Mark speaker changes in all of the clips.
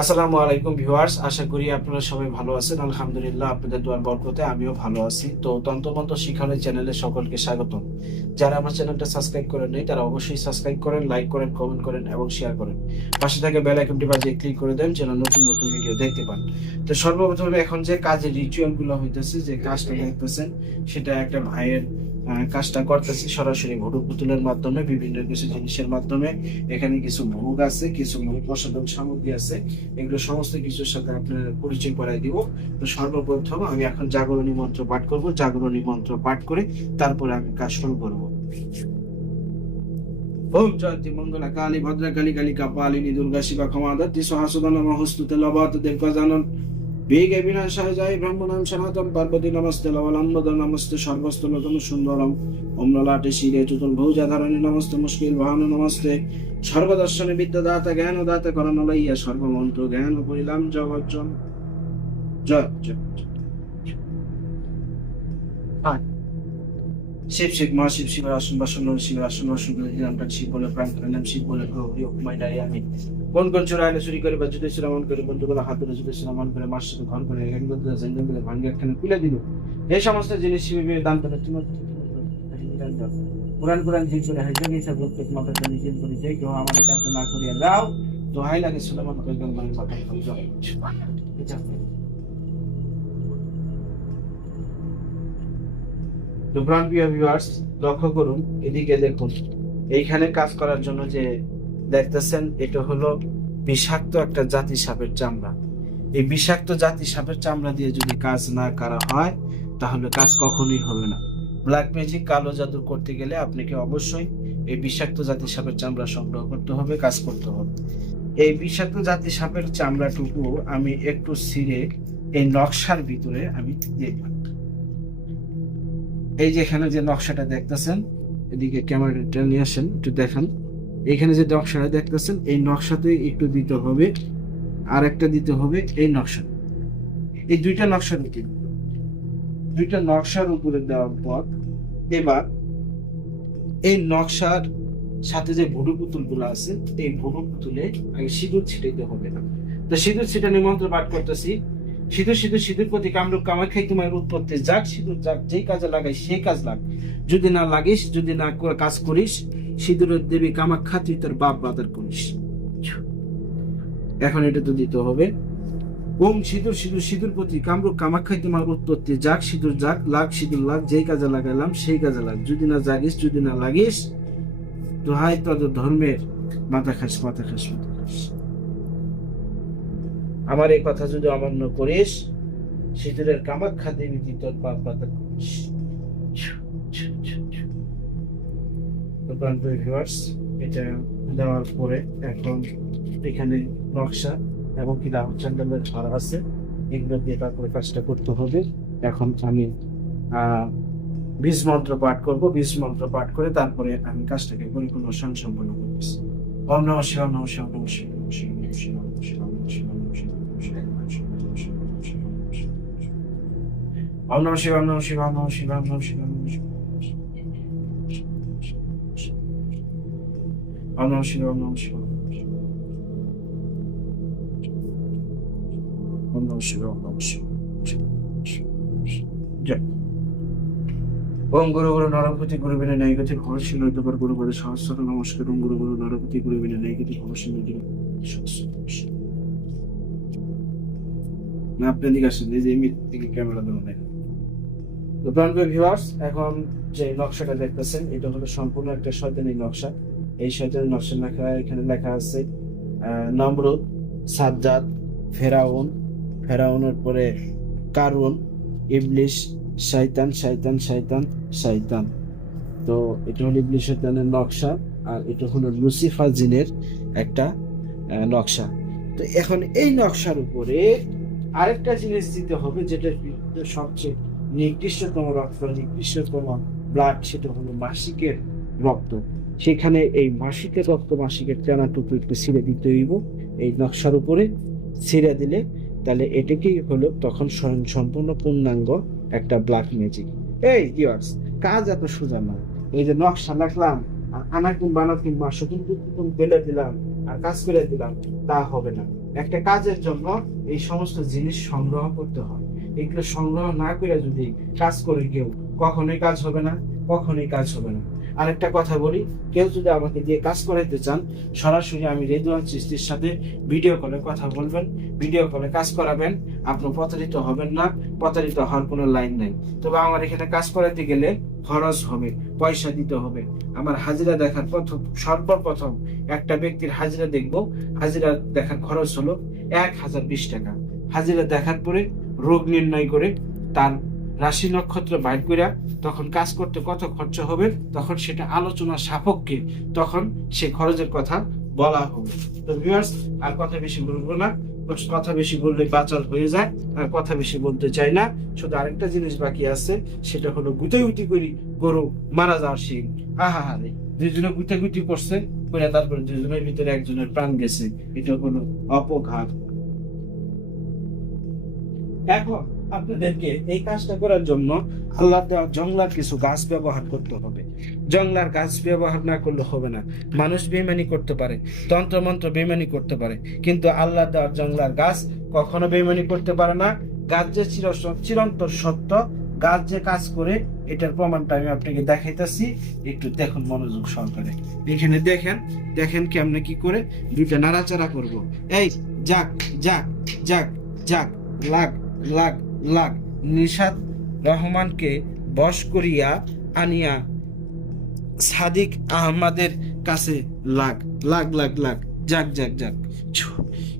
Speaker 1: আসসালামু আলাইকুম ভিউয়ার্স, আশা করি আপনারা সবাই ভালো আছেন। আলহামদুলিল্লাহ আপনাদের দোয়ার বরকতে আমিও ভালো আছি। তো তন্ত্রমন্ত্র শিখানোর চ্যানেলে সকলকে স্বাগতম। যারা আমার চ্যানেলটা সাবস্ক্রাইব করেন নাই, তারা অবশ্যই সাবস্ক্রাইব করেন, লাইক করেন, কমেন্ট করেন এবং শেয়ার করেন। পাশে থাকা বেল আইকনটি বাজিয়ে ক্লিক করে দেন, যেন নতুন নতুন ভিডিও দেখতে পান। তো সর্বপ্রথমে এখন যে কাজের রিচুয়ালগুলো হইতেছে, যে কাজটা দেখতেছেন, সেটা একটা ভাইয়ের কাজটা করতেছি সরাসরি ভোটু পুতুলের মাধ্যমে, বিভিন্ন কিছু জিনিসের মাধ্যমে। এখানে কিছু ভোগ আছে, কিছু প্রসাধন সামগ্রী আছে। এগুলো সমস্ত কিছুর সাথে আপনার পরিচয় করাই দিব। তো সর্বপ্রথম আমি এখন জাগরণী মন্ত্র পাঠ করব। জাগরণী মন্ত্র পাঠ করে তারপরে আমি কাজ শুরু করব। ওম জয়তি মঙ্গলা কালী ভদ্রা কালী কালী কাপালিনী দুর্গা, শিবা ক্ষমাদত্তি সহস্রদন মহস্তুতে লবত দেব গজানন বেগে বিনাশায় জয় ব্রহ্মণাম সনাতন পার্বতী নমস্তে লবলম্বদ নমস্তে সর্বস্ত নতম সুন্দরম ওম শিরে চতুল ভৌজাধারণী নমস্তে মুশকিল বাহন নমস্তে সর্বদর্শনে বিদ্যাদাতা জ্ঞান দাতা করণ লইয়া সর্বমন্ত্র জ্ঞান করিলাম জগজ্জন। জয় জয়। শিব শিব মা শিব শিবের আসন বাসন শিবের আসন নামটা শিব বলে প্রাণ শিব বলে হরি ডাই আমি কোন কোন চোরা আইলে চুরি করে বা জুতে শ্রামণ করে বন্ধুগুলো হাত ধরে জুতে শ্রামণ করে মার সাথে ঘর করে এক বন্ধু জেঙ্গল মিলে ভাঙ্গে একখানে তুলে দিল। এই সমস্ত জিনিস শিবের দান করে তোমার পুরান পুরান জিন করে হাই জগে সব লোক পেট মাথা জানি জিন করে যে কেউ আমার কাছে না করিয়া দাও। তো হাই লাগে সুলেমান গম মানে মাথা কই যাও। তো প্রাণ প্রিয় ভিউয়ার্স লক্ষ্য করুন, এদিকে দেখুন, এইখানে কাজ করার জন্য যে দেখতেছেন, এটা হলো বিষাক্ত একটা জাতি সাপের চামড়া। এই বিষাক্ত জাতি সাপের চামড়া দিয়ে যদি কাজ না করা হয়, তাহলে কাজ কখনোই হবে না। ব্ল্যাক ম্যাজিক কালো জাদু করতে গেলে আপনাকে অবশ্যই এই বিষাক্ত জাতি সাপের চামড়া সংগ্রহ করতে হবে, কাজ করতে হবে। এই বিষাক্ত জাতি সাপের চামড়াটুকু আমি একটু ছিঁড়ে এই নকশার ভিতরে আমি দেখলাম এই যে এখানে যে নকশাটা দেখতেছেন, এদিকে ক্যামেরাটা নিয়ে আসেন, একটু দেখান। এখানে যে নকশাটা দেখতেছেন, এই নকশাতে একটু দিতে হবে আর একটা দিতে হবে এই নকশা। এই দুইটা নকশার উপরে। দুইটা নকশার উপরে দেওয়ার পর এবার এই নকশার সাথে যে ভুরু পুতুলগুলো আছে, এই ভুরু পুতুলে আগে সিঁদুর ছিটাইতে হবে। না তো সিঁদুর ছিটানি মন্ত্র পাঠ করতেছি। সিঁদুর সিঁদুর সিঁদুর প্রতি কামরূপ কামাখ্যাই তোমার উৎপত্তি যাক, সিঁদুর যাক, যেই কাজে লাগাই সেই কাজ লাগ। যদি না লাগিস, যদি না কাজ করিস সিঁদুরের দেবী কামাখ্যা তুই তোর বাপ বাদার করিস এখন এটা তো দিতে হবে। ওম সিঁদুর সিঁদুর সিঁদুর প্রতি কামরূপ কামাখ্যাই তোমার উৎপত্তি। যাক সিঁদুর যাক, লাগ সিঁদুর লাগ, যেই কাজে লাগাইলাম সেই কাজে লাগ। যদি না জাগিস, যদি না লাগিস, তো দোহাই তোদের ধর্মের মাথা খাস মাথা খাস মাথা খাস। আমার এই কথা যদি অমান্য করিস, সিঁদুরের কামাখ্যা দেবী তোর বাপ বাদার করিস প্রাণপ্রিয় ভিউয়ার্স এটা দেওয়ার পরে এখন এখানে নকশা এবং কি রামচন্দ্রের ঘর আছে এগুলো দিয়ে তারপরে কাজটা করতে হবে এখন আমি বীজ মন্ত্র পাঠ করব বীজ মন্ত্র পাঠ করে তারপরে আমি কাজটাকে পরিপূর্ণ সম্পন্ন করতেছি ওম নমঃ শিবায় নমঃ শিবায় নমঃ শিবায় নমঃ শিবায় নমঃ শিবায় নমঃ শিবায় নমঃ শিবায় নমঃ শিবায় নমঃ শিবায় নমঃ শিবায় নমঃ শিবায় নমঃ শিবায় ওম নমঃ শিবায় নমঃ শিবায় নমঃ শিবায় নমঃ শিবায় নমঃ শিবায় ওম নমঃ শিবায় ওম নমঃ শিবায় ওম নমঃ শিবায় ওম নমঃ শিবায় জয় ওম গুরু গুরু নরপতি গুরু বিনে গুরু গুরু সহস্র নমস্কার ওম গুরু গুরু নরপতি গুরু বিনে ভরসী নৈতপর না আপনি এদিকে আসেন যে দিকে ক্যামেরা ধরুন। দেখেন তো ভিউয়ার্স এখন যে নকশাটা দেখতেছেন, এটা হলো সম্পূর্ণ একটা শয়তানি নকশা। এই শয়তানি নকশা লেখা এখানে লেখা আছে নমরুদ, সাজ্জাদ, ফেরাউন, ফেরাউনের পরে কারুন, ইবলিশ, শয়তান শয়তান শয়তান শয়তান। তো এটা হলো ইবলিশ শয়তানের নকশা আর এটা হলো লুসিফার জিনের একটা নকশা। তো এখন এই নকশার উপরে আরেকটা জিনিস দিতে হবে যেটা সবচেয়ে নির্দিষ্টতম রক্ত, নির্দিষ্টতম ব্লাড সেটা হলো মাসিকের রক্ত। সেখানে এই মাসিকের রক্ত মাসিকের টানা টুকু একটু ছিঁড়ে দিতে হইব। এই নকশার উপরে ছিঁড়ে দিলে তাহলে এটাকেই হলো তখন স্বয়ং সম্পূর্ণ পূর্ণাঙ্গ একটা ব্ল্যাক ম্যাজিক এই ইয়ার্স কাজ এত সোজা না। এই যে নকশা লাগলাম, আর আনাকুম বানাকুম মাসুকুম টুকুম বেলে দিলাম, আর কাজ করে দিলাম, তা হবে না। একটা কাজের জন্য এই সমস্ত জিনিস সংগ্রহ করতে হয়। এগুলো সংগ্রহ না করে যদি কাজ করে কেউ কখনোই কাজ হবে না, কখনোই কাজ হবে না। আরেকটা কথা বলি, কেউ যদি আমাকে দিয়ে কাজ করাইতে চান, সরাসরি আমি রেদুয়ান চিস্তির সাথে ভিডিও কলে কথা বলবেন ভিডিও কলে কাজ করাবেন, আপনি প্রতারিত হবেন না, প্রতারিত হওয়ার কোনো লাইন নাই। তবে আমার এখানে কাজ করাতে গেলে খরচ হবে, পয়সা দিতে হবে। আমার হাজিরা দেখার প্রথম, সর্বপ্রথম একটা ব্যক্তির হাজিরা দেখব, হাজিরা দেখার খরচ হলো এক হাজার বিশ টাকা। হাজিরা দেখার পরে রোগ নির্ণয় করে তার রাশি নক্ষত্র বাইর করে তখন কাজ করতে কত খরচ হবে, তখন সেটা আলোচনা সাপেক্ষে তখন সে খরচের কথা বলা হবে। তো ভিউয়ার্স আর কথা বেশি বলব না কথা বেশি বললে বাচাল হয়ে যায়, আর কথা বেশি বলতে চাই না। শুধু আরেকটা জিনিস বাকি আছে, সেটা হলো গুতে গুটি করি গরু মারা যাওয়ার শিং। আহা হারে দুইজনে গুতে গুটি করছে করে তারপরে দুইজনের ভিতরে একজনের প্রাণ গেছে। এটা হলো অপঘাত। এখন আপনাদেরকে এই কাজটা করার জন্য আল্লাহ দেওয়া জংলার কিছু গাছ ব্যবহার করতে হবে। জংলার গাছ ব্যবহার না করলে হবে না। মানুষ বেমানি করতে পারে, তন্ত্রমন্ত্র বেমানি করতে পারে, কিন্তু আল্লাহ দেওয়ার জংলার গাছ কখনো বেমানি করতে পারে না। গাছ যে চির চিরন্তর সত্য, গাছ যে কাজ করে, এটার প্রমাণটা আমি আপনাকে দেখাইতেছি। একটু দেখুন মনোযোগ সহকারে। এখানে দেখেন দেখেন কেমনে কি করে দুইটা নাড়াচাড়া করব। এই, যাক যাক যাক যাক, লাগ লাগ লাগ নিশাদ রহমানকে বশ করিয়া আনিয়া সাদিক আহমদের কাছে লাগ লাগ লাগ লাগ যাক যাক যাক ছু,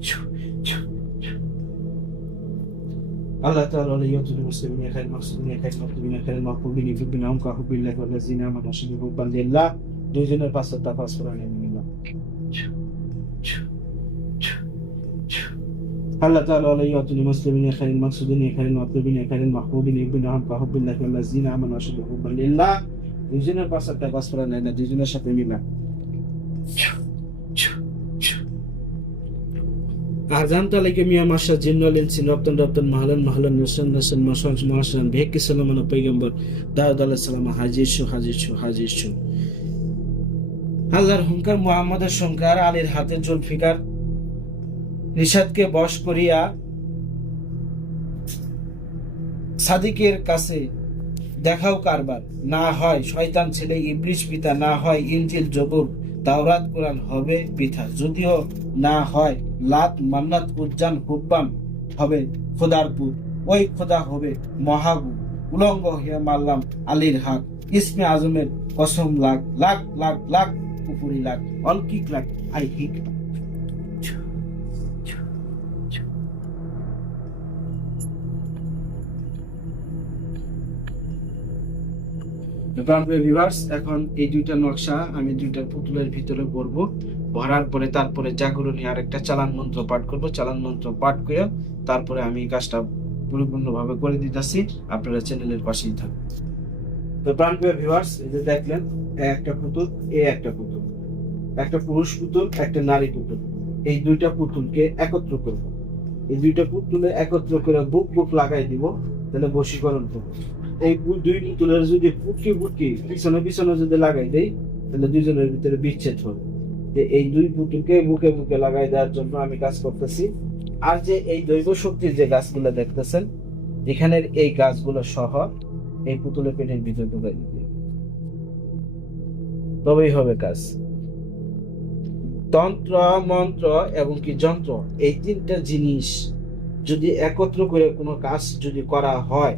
Speaker 1: ছু, ছু, ছু। আল্লাহ তাআলা ওয়ালিয়াতুল মুসলিমিন খাইর মাকসুমিন খাইর মাকতুবিন খাইর মাকবুবিন ফিবিনাহুম কাহুবিল্লাহি ওয়াল্লাযিনা আমানু আশহাদু বিল্লাহ দুইজনের আল্লাহ তাআলা ওয়ালিয়াতুল মুসলিমিন খাইর মাকসুদিন খাইর মাকতুবিন খাইর মাহবুবিন ফিবিনাহুম কাহুবিল্লাহি ওয়াল্লাযিনা আমানু আশহাদু বিল্লাহ দুইজনের পাঁচটা তাফাস কোরআনে না দুইজনের সাথে মিলা আজান তালাকে মিয়া মাসা জিন্নালিন সিন রপ্তান রপ্তান মাহালান মাহালান নসান নসান মাসান মাসান ভেকি সালামান পৈগম্বর দাউদ আলাহ সালাম হাজির শু হাজির শু হাজির শু আল্লাহর হুঙ্কার মুহাম্মদের সংকার আলীর হাতে জুলফিকার নিষাদকে বশ করিয়া সাদিকের কাছে দেখাও কারবার। না হয় শয়তান ছেলে ইবলিশ পিতা, না হয় ইনজিল, জবুর, তাওরাত, কোরআন হবে পিঠা যদিও না হয় লাত, মান্নাত, উজ্জান, হুব্বান হবে খোদারপুর ওই খোদা হবে মহাগু। উলঙ্গ হইয়া মারলাম আলীর হাত। ইসমে আজমের কসম লাখ লাখ লাখ লাখ, উপরি লাখ, অলকিক লাখ, আই হিক। এখন এই দুইটা নকশা আমি দুইটা পুতুলের ভিতরে ভরার পরে তারপরে জাগরণী আর একটা চালান মন্ত্র পাঠ চালান মন্ত্র পাঠ করে তারপরে আমি কাজটা করে দিতেছি। আপনারা চ্যানেলের পাশেই যে দেখলেন একটা পুতুল, এ একটা পুতুল। একটা পুরুষ পুতুল, একটা নারী পুতুল। এই দুইটা পুতুলকে একত্র করব। এই দুইটা পুতুলে একত্র করে বুক বুক লাগাই দিব, তাহলে বশীকরণ করব। এই দুই পুতুলের যদি পিছনে পিছনে যদি লাগাই দেই, তাহলে দুইজনের ভিতরে বিচ্ছেদ হবে। এই দুই পুতুলকে বুকে বুকে লাগাই দেওয়ার জন্য আমি কাজ করতেছি। আর যে এই দৈব শক্তির যে গাছগুলো দেখতেছেন, এখানের এই গাছগুলো সহ এই পুতুলের পেটের ভিতরে ঢুকাই তবেই হবে কাজ। তন্ত্র, মন্ত্র এবং কি যন্ত্র, এই তিনটা জিনিস যদি একত্র করে কোনো কাজ যদি করা হয়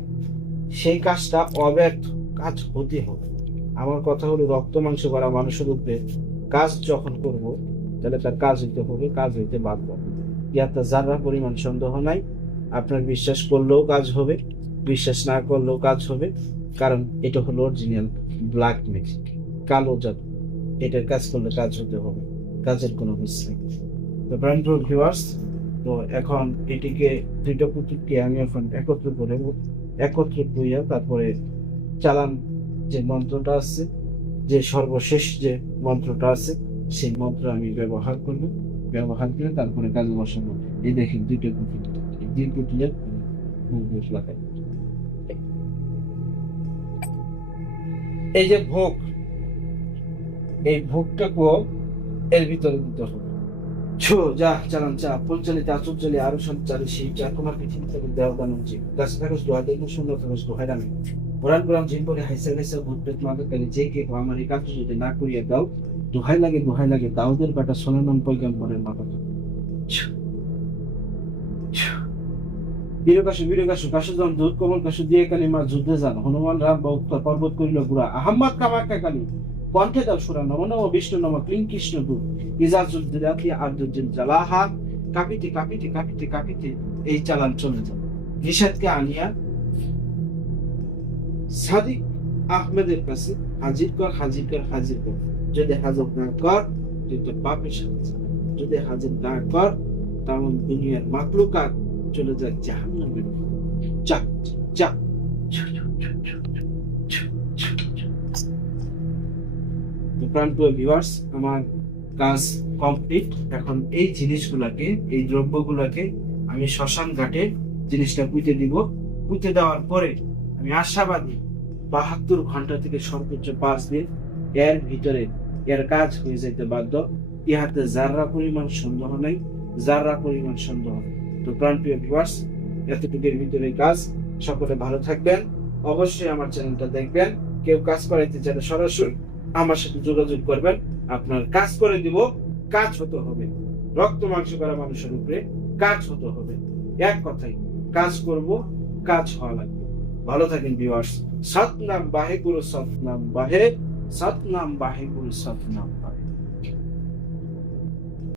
Speaker 1: সেই কাজটা অব্যর্থ কাজ হতে হবে। আমার কথা হলো রক্ত, মাংস করা মানুষের উপরে কাজ যখন করব, তাহলে তার কাজ হইতে হবে, কাজ হইতে বাধ্য। ইয়াতে যারা পরিমাণ সন্দেহ নাই, আপনার বিশ্বাস করলেও কাজ হবে, বিশ্বাস না করলেও কাজ হবে, কারণ এটা হলো অরিজিনাল ব্ল্যাক ম্যাজিক কালো জাদু। এটার কাজ করলে কাজ হতে হবে, কাজের কোনো মিস নেই। তো ব্র্যান্ড ভিউয়ার্স তো এখন এটিকে দুইটা প্রতিক্রিয়া আমি এখন একত্র করে একত্রে করিয়া তারপরে চালান যে মন্ত্রটা আছে, যে সর্বশেষ যে মন্ত্রটা আছে, সেই মন্ত্র আমি ব্যবহার করব। ব্যবহার করে তারপরে কাজে বসাবো। এই দেখেন দুইটা কুটি দুই মুখ লাগাই। এই যে ভোগ, এই ভোগটাকেও এর ভিতরে দিতে হবে। ছো, যা, চালান, চা। ফুল আরও সঞ্চালি সেই তোমার দেওয়া গাছ দোয়া সুন্দর কোরআন জিন হাইসা হাইসা, ভূত মাকে কালি, যে কে আমার যদি না করিয়া দাও, দোহাই লাগে দোহাই লাগে, দাউদের মাথা বীরকাশু বীরকাশু দুধ কমল কাশু, দিয়ে কালি মা যুদ্ধে যান। হনুমান, রাম বা পর্বত করিল গুড়া। আহম্মদ কামাকা কালী। কণ্ঠে দাও সুরা, নম নম, বিষ্ণু নম, ক্লিং কৃষ্ণ গুরু ইজাজুল দিলাতি আব্দুজ্জিন জালাহা কাপিতে কাপিতে কাপিতে কাপিতে এই চালান চলে যান নিষাদকে আনিয়া সাদিক আহমেদের কাছে হাজির কর হাজির কর হাজির কর। যদি হাজির না কর, তুই বাপের সাথে যদি হাজির না কর তাহলে দুনিয়ার মাকলুকাত চলে যায় জাহান্নামের যা যা প্রাণপ্রিয় ভিউয়ার্স আমার কাজ কমপ্লিট এখন এই জিনিসগুলোকে, এই দ্রব্যগুলোকে আমি শ্মশান ঘাটে জিনিসটা পুঁতে দিব। পুঁতে দেওয়ার পরে আমি আশাবাদী বাহাত্তর ঘণ্টা থেকে সর্বোচ্চ পাঁচ দিন এর ভিতরে এর কাজ হয়ে যেতে বাধ্য। ইহাতে যাররা পরিমাণ সন্দেহ নেই, যাররা পরিমাণ সন্দেহ নেই। তো প্রাণপ্রিয় ভিউয়ার্স এতটুকুর ভিতরে কাজ। সকলে ভালো থাকবেন। অবশ্যই আমার চ্যানেলটা দেখবেন। কেউ কাজ করাইতে চাইলে সরাসরি আমার সাথে যোগাযোগ করবেন। আপনার কাজ করে দিব, কাজ হতে হবে। রক্ত, মাংস করা মানুষের উপরে কাজ হতে হবে। এক কথাই কাজ করব, কাজ হওয়া লাগবে। ভালো থাকেন ভিউয়ার্স সৎনাম বাহে গুরু সৎনাম বাহে সৎনাম বাহে গুরু সৎনাম।